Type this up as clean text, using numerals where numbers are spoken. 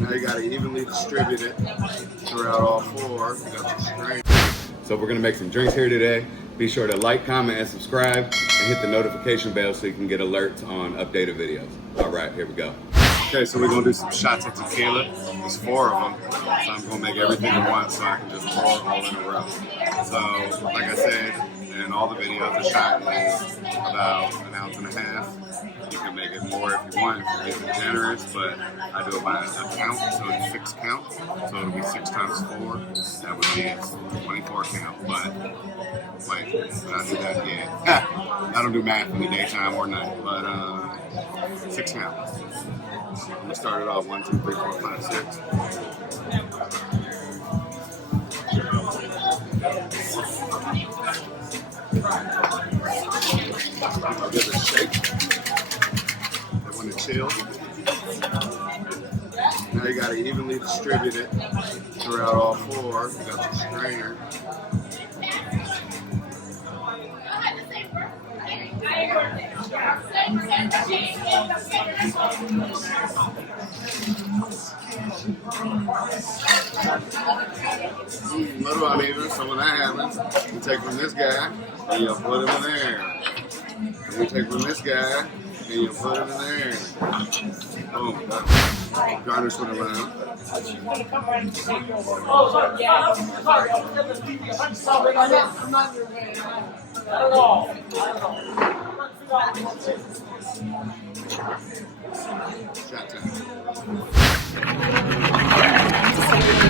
Now you gotta evenly distribute it throughout all four. You got your strain. So we're gonna make some drinks here today. Be sure to like, comment, and subscribe, and hit the notification bell so you can get alerts on updated videos. All right, here we go. Okay, so we're gonna do some shots of tequila. There's 4 of them, so I'm gonna make everything at once so I can just pour all in a row. So, like I said in all the videos, a shot is about 1.5 ounces. You can make it more if you want, if you're getting generous, but I do it by a count, so it's 6 counts. So it'll be 6 times 4. That would be 24 count, but wait, did I do that? Yeah. I don't do math in the daytime or night, but 6 counts. I'm gonna start it off 1, 2, 3, 4, 5, 6. I'll give it a shake. And when it chills, now you gotta evenly distribute it throughout all 4. You got your strainer. Little uneven, so when that happens, you take from this guy and you put him in there. And you take from this guy and you put him in there. Boom. Garnish with a lime. Shot time.